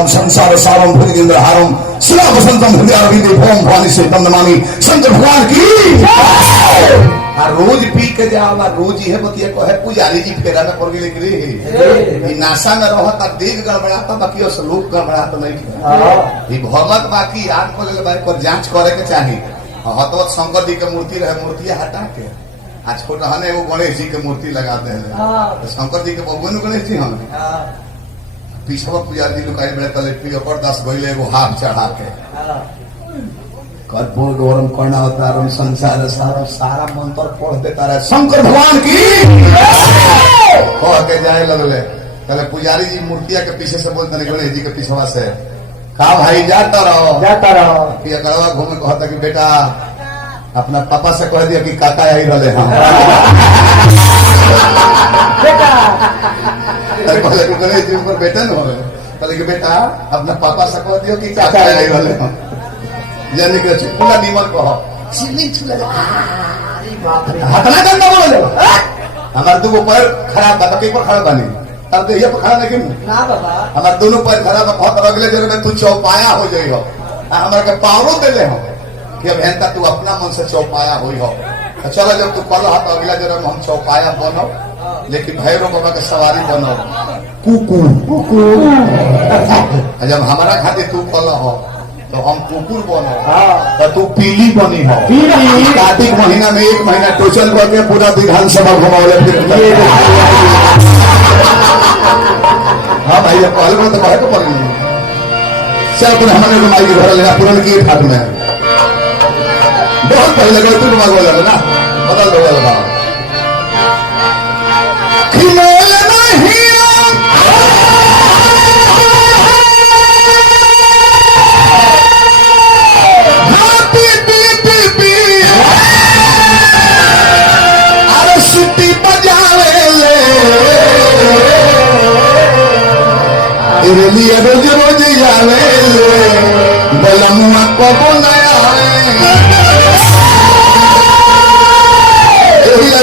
सारम संसार सारम भुजगेंद्रहारम शिला वसंतम हृदयारविंदे भोम भवानी से तम नमामि शंकर भगवान की। रोज पी के जाओ रोज ही है बतिया को है पुजारी जी फेरा में पड़ गए रे नाशा में रहता देख गड़बड़ाता बाकी और लोग गड़बड़ाता नहीं भगत बाकी याद को ले पर जांच करे के चाहिए। तो शंकर जी के मूर्ति रहे मूर्ति हटा के आज छोटा हने वो गणेश जी के मूर्ति लगाते हैं तो शंकर जी के बबुआ गणेश जी हम पीछा पुजारी जी लुकाई बड़े तले पियर दास गईले वो हाथ चढ़ा के कर्पूर गौरम कर्णावतारम संसार सारम सारा मंत्र पढ़ देता रहे शंकर भगवान की कह के जाए लगले। पहले पुजारी जी मूर्तिया के पीछे से बोलते गणेश जी के पीछवा से का भाई जाता रहो कि अगड़वा घूमे कहता कि बेटा अपना पापा से कह दिया कि काका आई रहे हम पहले गणेश जी ऊपर बेटा न हो पहले कि बेटा अपना पापा से कह दियो कि काका आई रहे हम यानी कि चुपला नीमन कहो हटना गंदा बोले हमारे दो पैर खराब था कहीं पर खड़ा बनी तब तो ये पर खड़ा नहीं ना बाबा हमारे दोनों पैर खराब है बहुत अगले जगह में तू चौपाया हो जाई हो हमारे के पावरों दे ले हो कि अब हेंता तू अपना मन से चौपाया हुई हो तो चलो जब तू कर रहा तो अगला जगह में हम चौपाया बनो लेकिन भैरव बाबा के सवारी बनो कुकू जब हमारा खातिर तू कर हो तो हम कुकुर बनो तो तू पीली बनी हो कार्तिक महीना में 1 महीना टोचन करके पूरा विधानसभा घुमाओले फिर हाँ भाई पहले में तो बहुत पड़ गई चल पुनः हमारे रुमाई की घर लेना पुरन की घाट में बहुत पहले गए तू रुमाल बोला ना बदल दो लगा रोज रोज जावे बलमुआ कबो नया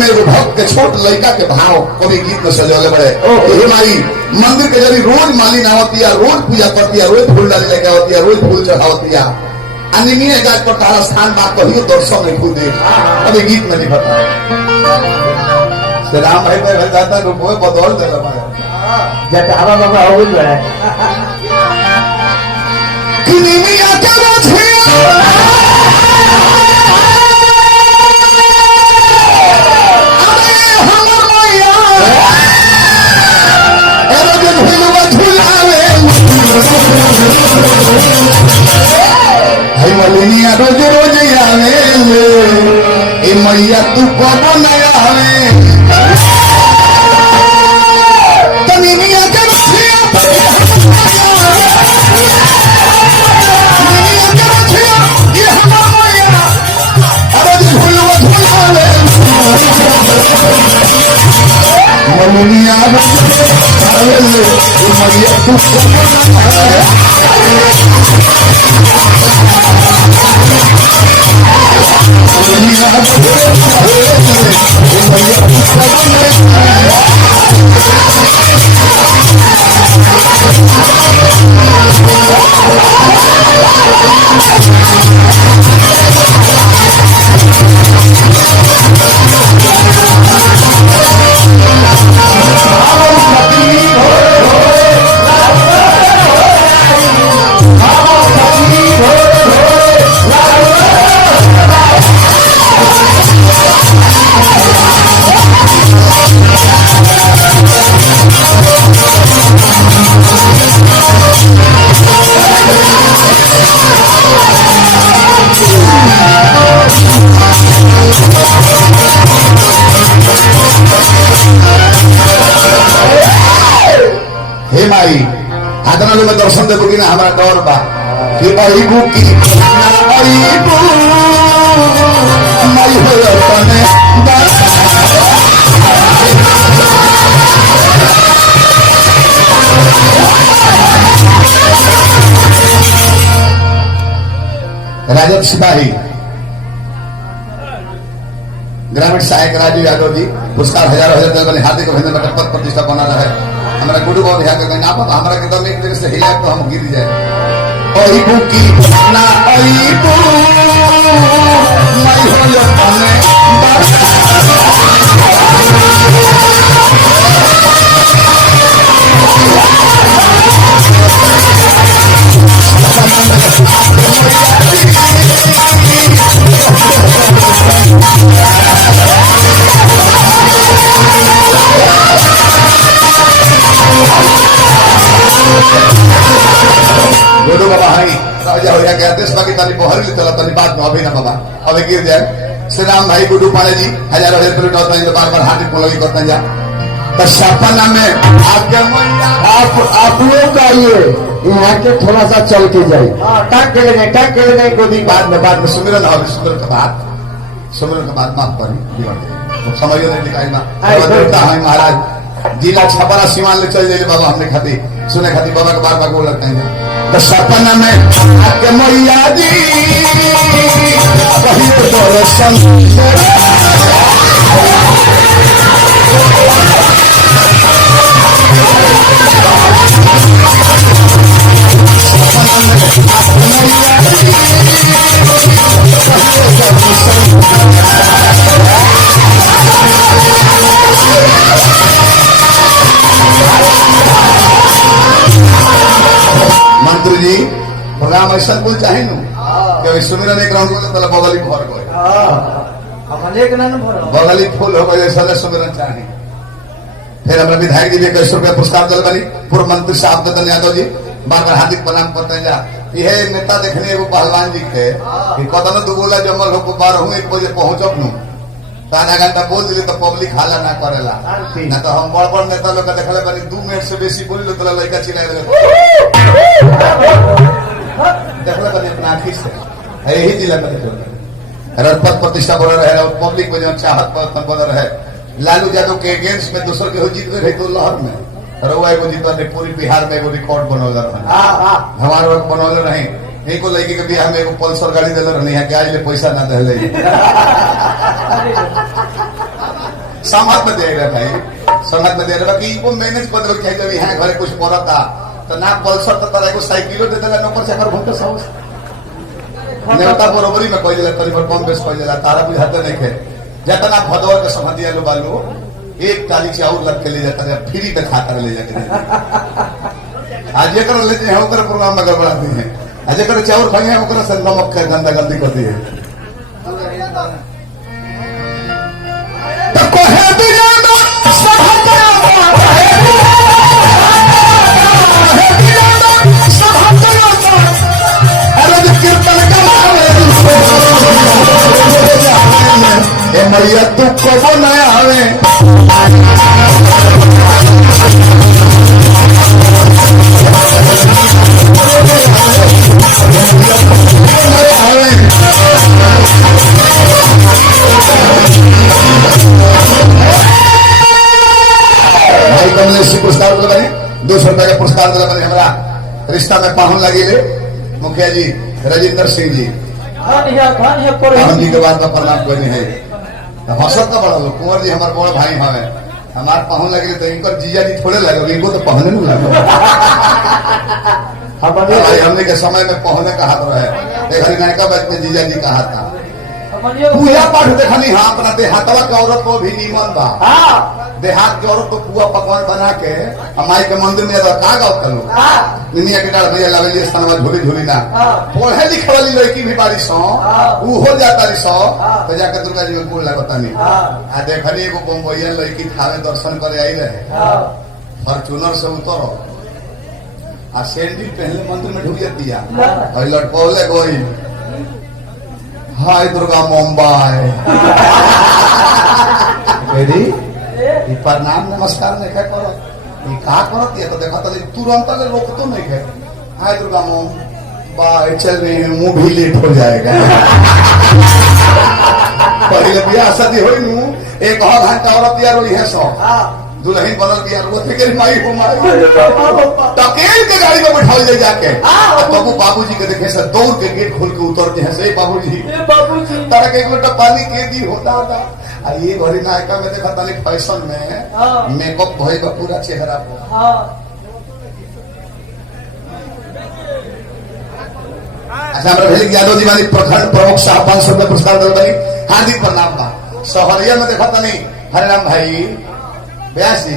मेरे भक्त के छोट लड़का के भाव कभी गीत में सजाले बड़े माई मंदिर के जब रोज माली नावतिया रोज पूजा करतिया रोज फूल डाली लेके आवतिया रोज फूल चढ़ावतिया अनिमीय जात पर तारा स्थान बात कहियो दर्शन नहीं खुद देख कभी गीत में नहीं पता राम भाई भाई जाता रुपये बदौल दे जटावा बाबा हो गए रोज रोज आवे मैया तू कब नया आवे में दर्शन देखो कि ना हमारा डर बा कि अईबू की अईबू मई हो तने राजद सिपाही ग्रामीण सहायक राजू यादव जी पुरस्कार हजारों हजार हार्दिक अभिनंदन पद प्रतिष्ठा बना रहा है। हमारा गुरु बाबू यहाँ का ना पता हमारा एकदम एक तरह से हिला तो हम गिर जाए ओई बुकी ना ओई बू मैं हो यो तने गुरु बाबा हई राजा हो गया देश बाकी तारी बहर ले चला तारी बात में अभी ना बाबा अबे गिर जाए श्री राम भाई गुरु पाले जी हजारों हजार प्लेट होता है बार बार हाथ पोलगी करते जा तो सपना में आपके आप लोग आइए यहाँ के थोड़ा सा चल के जाए टक के लेने गोदी बाद में सुमिरन और सुमिरन के बाद माफ करी समझिए नहीं लिखाई ना महाराज जिला छपरा सीमान ले चल जाइए बाबा हमने खाती सुने खाती बाबा के बार बार बोल लगता है तो सपना में आके मैया जी कहिए दर्शन मंत्री जी प्रोग्राम ऐसा कुल चाहे नु कि सुमिरन एक राउंड को तला बगली भर गए बगली फुल हो गए ऐसा सुमिरन चाहे फिर हमारे विधायक जी भी 21 रुपया पुरस्कार दल बनी पूर्व मंत्री साहब दत्तन यादव जी बार बार हार्दिक प्रणाम करते हैं जा यह नेता देखने एगो पहलवान जी के कि कदम दुगोला जमल हो बार हूँ 1 बजे पहुंचब नु तो आधा घंटा बोल दिली तो पब्लिक हाला ना करेला ना तो हम बड़ बड़ नेता लोग देखले बनी 2 मिनट से बेसी बोली लो तो लड़का चिल्लाए देखले बनी अपना आँखी से यही जिला में देखले रजपथ प्रतिष्ठा बना रहे और पब्लिक को जब चाहत बना रहे लालू यादव के अगेंस्ट में दूसर के जीत गए तो लहर में रउआ एगो जीता ने पूरी बिहार में एगो रिकॉर्ड बनौल रहे हमारे वक्त बनौल रहे एक लड़की के बिहार में एगो पल्सर गाड़ी दिल रही है आज ले पैसा ना दे समाज में दे रहे भाई समाज में दे रहे कि इनको मैनेज कर दो चाहिए जब यहाँ घरे कुछ पड़ता तो ना पल्सर तो तरह को साइकिलो दे दिला नौकर चाकर घंटे सौ नेता बरोबरी में कोई दिला करीब कम बेस कोई दिला तारा बुझाते नहीं थे जितना भदौर के समझिया लो बालू एक ताली चाउर लग के ले जाता है फ्री पे खाता ले जाके आज ये कर लेते हैं उधर प्रोग्राम में गड़बड़ाती है आज ये कर चाउर खाएंगे उधर से नमक का गंदा गंदी करती है तो कोहे बिना मैया तू कबो नया हवे भाई कमलेश पुरस्कार दिला बने 200 रुपया का पुरस्कार दिला बने हमारा रिश्ता में पाहुन लगी ले मुखिया जी राजेंद्र सिंह जी पाहुन जी के बाद में प्रणाम करने है हसत का बड़ा लोग कुंवर जी हमारे बड़ा भाई हमें हमारे पाहुन लगे तो इनको जीजा जी थोड़े लगे इनको तो पहने नहीं लगे हमने के समय में पहने का हाथ रहे एक नायका बैठ में जीजा जी का हाथ था पूजा पाठ देखनी हाँ अपना देहातवा के औरत को भी नीमन बा देहात की औरत को पुआ पकवान बना के माई के मंदिर में का गाँव कर लो निनिया के डाल भैया लावेली स्थान में झोली झोली ना पढ़े लिखे वाली लड़की भी बारी सौ वो हो जाता रही सौ तो जाकर दुर्गा जी में बोल लगता नहीं आ देखनी एगो बम्बईया लड़की थावे दर्शन करे आई रहे फॉर्चूनर से उतरो आ सैंडल पहले मंदिर में ढुक जाती है लटकौले गई हाय दुर्गा मुंबई प्रणाम नमस्कार नहीं क्या करो ये कहा करती है तो देखा तो तुरंत रोक तो नहीं है हाय दुर्गा मुंबई चल रही है मुंह भी लेट हो जाएगा पहले ब्याह शादी हो एक घंटा औरत यार रोई है सौ दुल्हन बनल भी यार वो थे माई हो माई टकेल के गाड़ी में बैठाओ ले जाके बाबू बाबूजी के देखे से दौड़ के गेट खोल के उतरते हैं से बाबूजी तारा के एक लोटा पानी के दी होता था ये घड़ी नायका में देखा था फैशन में मेकअप भइल पूरा चेहरा पर अच्छा हमरा भेल यादव जी वाली प्रखंड प्रमुख साहब 500 रुपये पुरस्कार दल बनी हार्दिक प्रणाम बा सहरिया में देखा था हरिराम भाई ब्यासी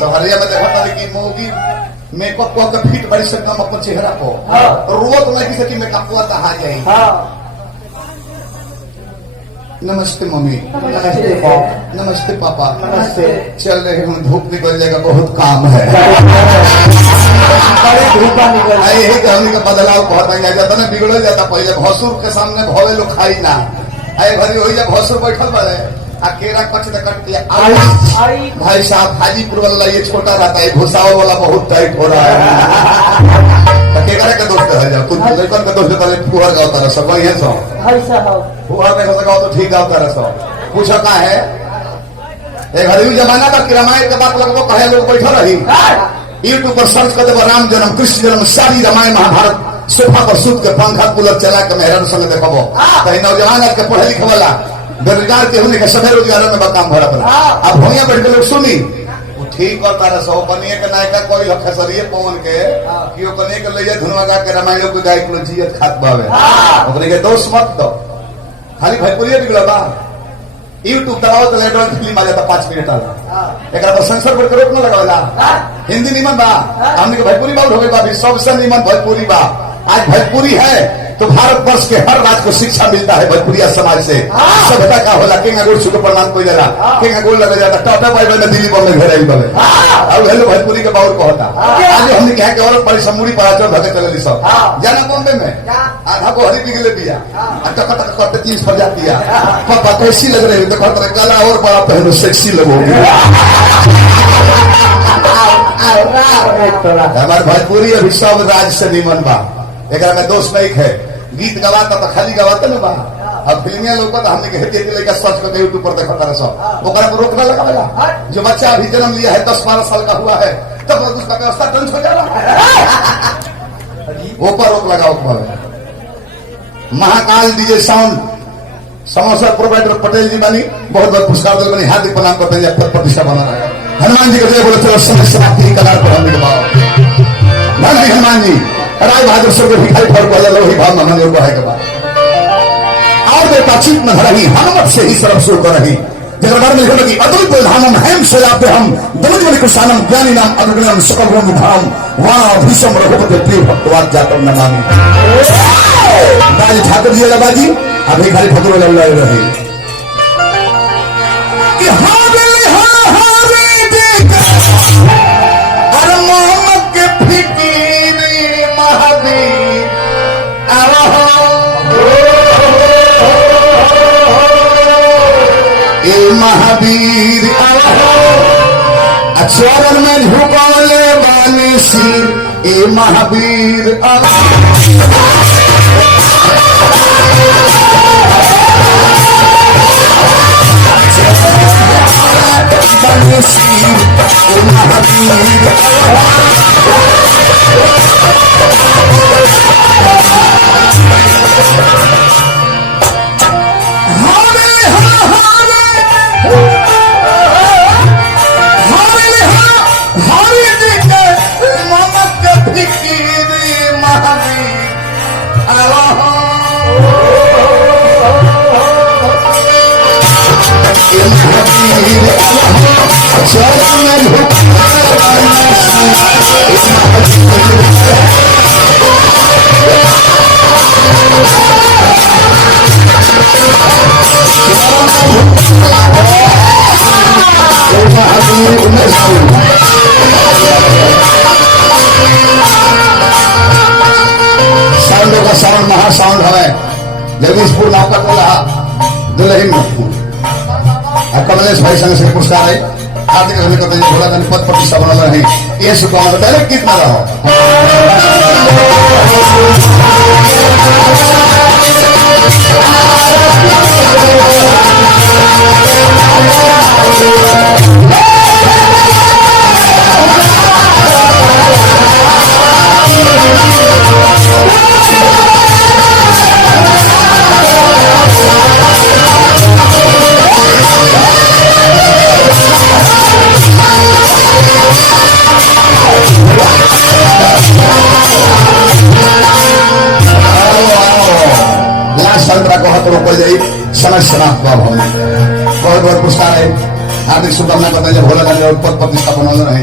सहरिया में देखा था कि मोगी मेकअप को के फिट बड़ी से कम अपन चेहरा को रोत नहीं सकी मेकअप को आ जाए नमस्ते मम्मी नमस्ते पापा नमस्ते चल रहे हम धूप निकल जाएगा बहुत काम है यही कहानी का बदलाव बहुत जाता ना बिगड़ जाता पहले भसुर के सामने भवे लोग खाई ना आए भरी हो जा भसुर बैठल बड़े केरा कट कट दिया भाई साहब हाजीपुर वाला ये छोटा रहता है भूसावल वाला बहुत टाइट हो रहा है केकरा के दोस्त है जा कुछ लड़कन के दोस्त है फुहर गाँव तरह सब वही है सब फुहर में गाँव तो ठीक गाँव तरह सब पूछा का है एक घरेलू जमाना का रामायण के बात लगभग कहे लोग बैठा रही यूट्यूब पर सर्च कर देव राम जन्म कृष्ण जन्म सारी रामायण महाभारत सोफा पर सूत के पंखा कूलर चला के मेहरान संग देखबो कहीं नौजवान आज के पढ़े लिखे वाला बेरोजगार के होने के सभी रोजगारों में काम भरा पड़ा अब भैया बैठ के लोग सुनी ठीक करता रहा सौ बनिए के नायका कोई खसरिए पवन के कि कने के ले धुनवा गा के रामायण को गाय को जियत खात बावे ओकरे के दोष मत दो खाली भोजपुरी बिगड़ बा यूट्यूब दबाओ तो एडवांस फिल्म आ जाता 5 मिनट वाला एक पर सेंसर पर रोक न लगावेला हिंदी निमन बा हमने के भोजपुरी बाउल हो गई बा फिर सबसे निमन भोजपुरी बा आज भोजपुरी है तो भारतवर्ष के हर राज्य को शिक्षा मिलता है भोजपुरिया समाज से सभ्यता का होला किंग अगुड़ सुख प्रमाण कोई जरा किंग अगुड़ लगे जाता टॉपे बाई में दिल्ली बॉम्बे घेराई बले अब हेलो भोजपुरी के बाउल को होता आज हमने कहा कि और बड़ी समूरी पराचर भगे चले सब जाना बॉम्बे में आधा को हरी बिगले दिया टक टक करते 30 पर जाती है पापा कैसी लग रही है तो कहते गला और बड़ा पहनो सेक्सी लगोगी हमारे भोजपुरी अभी सब राज्य से निमन बा एक में दोष नहीं है गीत गवाता तो खाली गवाता ना बा अब फिल्मिया लोग तो हमने कहते लेकर सर्च करके यूट्यूब पर देखा था सब ओकरा को रोकना लगावेला जो बच्चा अभी जन्म लिया है 10-12 साल का हुआ है तब उसका व्यवस्था टंच हो जा रहा है ऊपर रोक लगाओ Mahakal DJ sound samosa provider Patel जी बनी बहुत बहुत पुरस्कार दिल बनी हार्दिक प्रणाम करते हैं पद प्रतिष्ठा बना रहे हनुमान जी के जय बोले चलो समाप्ति कलार पर हमने नहीं हनुमान जी राय बहादुर सब भिखारी फल को लोही भाव में मंदिर को है के बाद और बेटा चित न रही हनुमत से ही सर्व सुर कर रही जगह बार में लिखो कि अद्भुत धामम हेम से लाते हम दमन कुशानम ज्ञानी नाम अग्रगणम सकल ब्रह्म धाम वहां भीषम रघुपति प्रिय भक्तवाद जातम नमामि राज ठाकुर जी बाजी अभी भिखारी फल को लग रही कि हावे हावे देख अरे मोहम्मद के फिकीर महावीर महावीर चरण में झुकाले वाले सिर ए महावीर साउंड महासाउंड है जगदीशपुर नौका टोला दुल्हिन कमलेश भाई संग से पुरस्कार है हार्दिक अभिनंदन करते हैं भोला पद प्रतिष्ठा बना रहे ये शुभकामना पहले कितना रहो संतरा को हाथ रोक जाए समय समाप्त बाब हम बहुत बहुत पुरस्कार है हार्दिक शुभकामना करते हैं जब भोला गांधी और पद प्रतिष्ठा बनौले रहे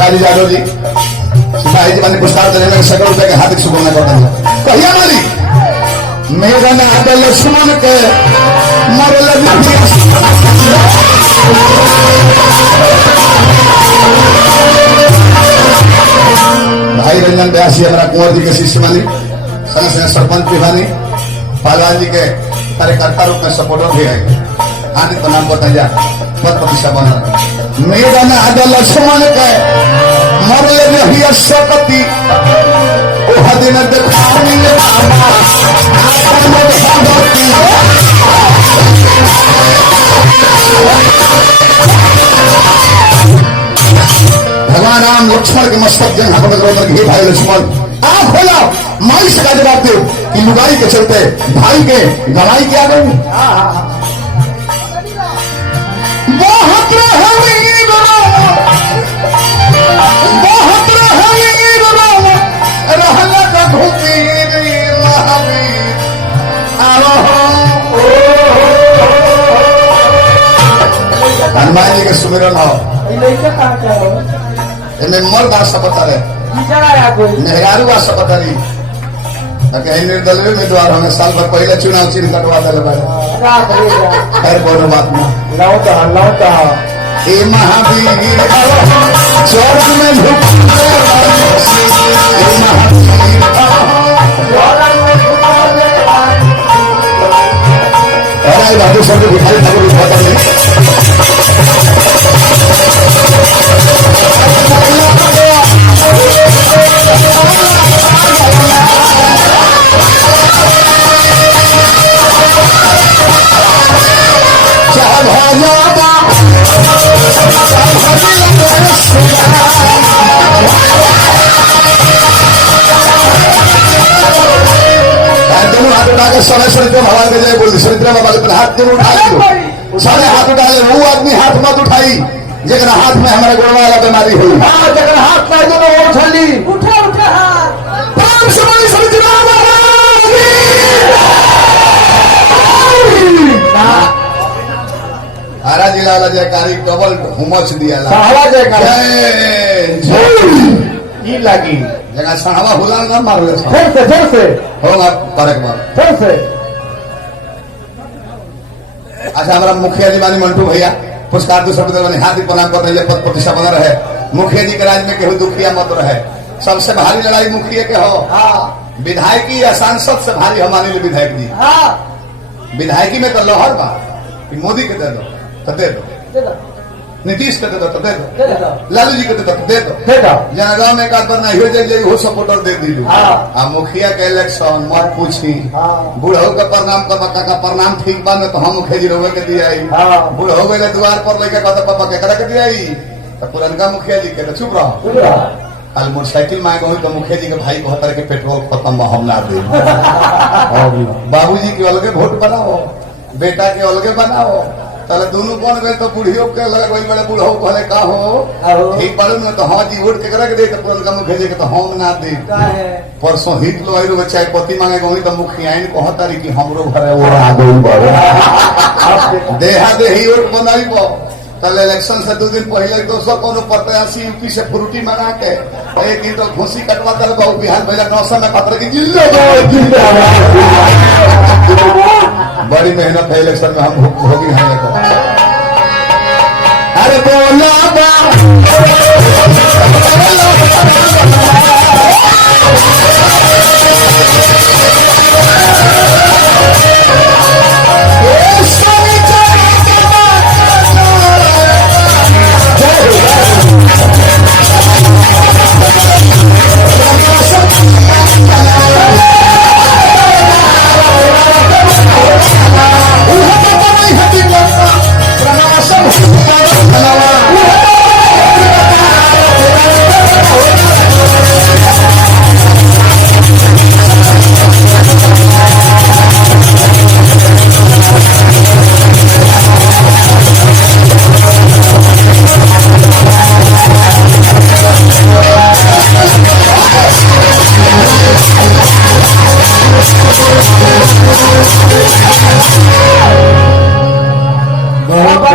राजी यादव जी सिपाही जी मैंने पुरस्कार देने में सैकड़ों रुपए के हार्दिक शुभकामना करते हैं कहिया माली मेरा नाम लक्ष्मण के मरल भाई रंजन व्यासी हमारा कुंवर जी के शिष्य मानी संग संग सरपंच भी मानी पालवान जी के कार्यकर्ता रूप में सपोर्टर भी है आने तो नाम बताइए पद प्रतिष्ठा बना मेरा नाम लक्ष्मण के मरल रही सकती ओह दिन देखानी भगवान राम लक्ष्मण के मस्तक जन हाथ में घी भाई लक्ष्मण आप खोला माई से का जवाब दो कि लुगाई के चलते भाई के गवाई क्या गई बहुत हनुमान जी के सुमिरन हो मर्द आ सकता है मेहरारू आ सकता नहीं निर्दलीय उम्मीदवार हमें साल भर पहले चुनाव चिन्ह कटवा दे खैर कोनो बात नहीं ए महावीर चरण में बहादुर साहब को भिखारी ठाकुर उद्घाटन में समय चरित्र भगवान के जय बोल चरित्र बाबा के हाथ जरूर उठाई सारे हाथ उठा ले वो आदमी हाथ मत उठाई जगह हाथ में हमारे गुण वाला बीमारी हुई जगह हाथ में जो वो छली उठा उठा हाथ प्राण से बोली चरित्र हरा जिला वाला जयकारी डबल हुमच दिया जय लगी जगह सहावा हुला ना मार ले फिर से होगा करक बार फिर से अच्छा हमारा मुखिया जी मानी मंटू भैया पुरस्कार दो शब्द मैंने हार्दिक प्रणाम करते हैं पद प्रतिष्ठा बना रहे मुखिया जी के राज में केहू दुखिया मत रहे सबसे भारी लड़ाई मुखिया के हो विधायकी या सांसद से भारी हमारे लिए विधायक जी विधायकी में तो लहर बा मोदी के दे दो तो दे दो नीतीश के दे दो तो दे दो लालू जी के दे दो तो दे दो जनगांव में एक आध बार नहीं हो जाए वो सपोर्टर दे दी मुखिया के इलेक्शन मत पूछी बूढ़ो के प्रणाम कर का प्रणाम ठीक बा में तो हम मुखिया जी रोवे के दिया बूढ़ो गए द्वार पर लेके कहते पापा केकरा के दिया तो पुरनका मुखिया जी के तो चुप रहो कल मोटरसाइकिल मांग गई तो मुखिया जी के भाई कहता के पेट्रोल खत्म हम ना दे बाबूजी के अलगे वोट बनाओ बेटा के अलगे बनाओ ताले दोनों बन गए तो बुढ़ियों के लगे वही बड़े बूढ़ो कहले का हो ठीक बालू न तो हाँ जी वोट केकरा के दे तो पुरनका मुखिया जी के तो हम ना दे परसों हित लो आई बच्चा पति मांगे गई तो मुखिया कहता रही कि हमरो घरे वो आ गई देहा देही वोट बनाइबो कल इलेक्शन से 2 दिन पहले दोस्तों को प्रत्याशी यूपी से फ्रूटी मंगा के एक दिन तो घुसी कटवा कर बहु बिहार भेजा 900 में खतरे की बड़ी मेहनत है इलेक्शन में हम भोगी हैं अरे बोला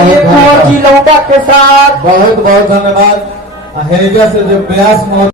आइए कुंवर जी लौटा के साथ। बहुत बहुत धन्यवाद। हेरिका से जो ब्यास महोत्सव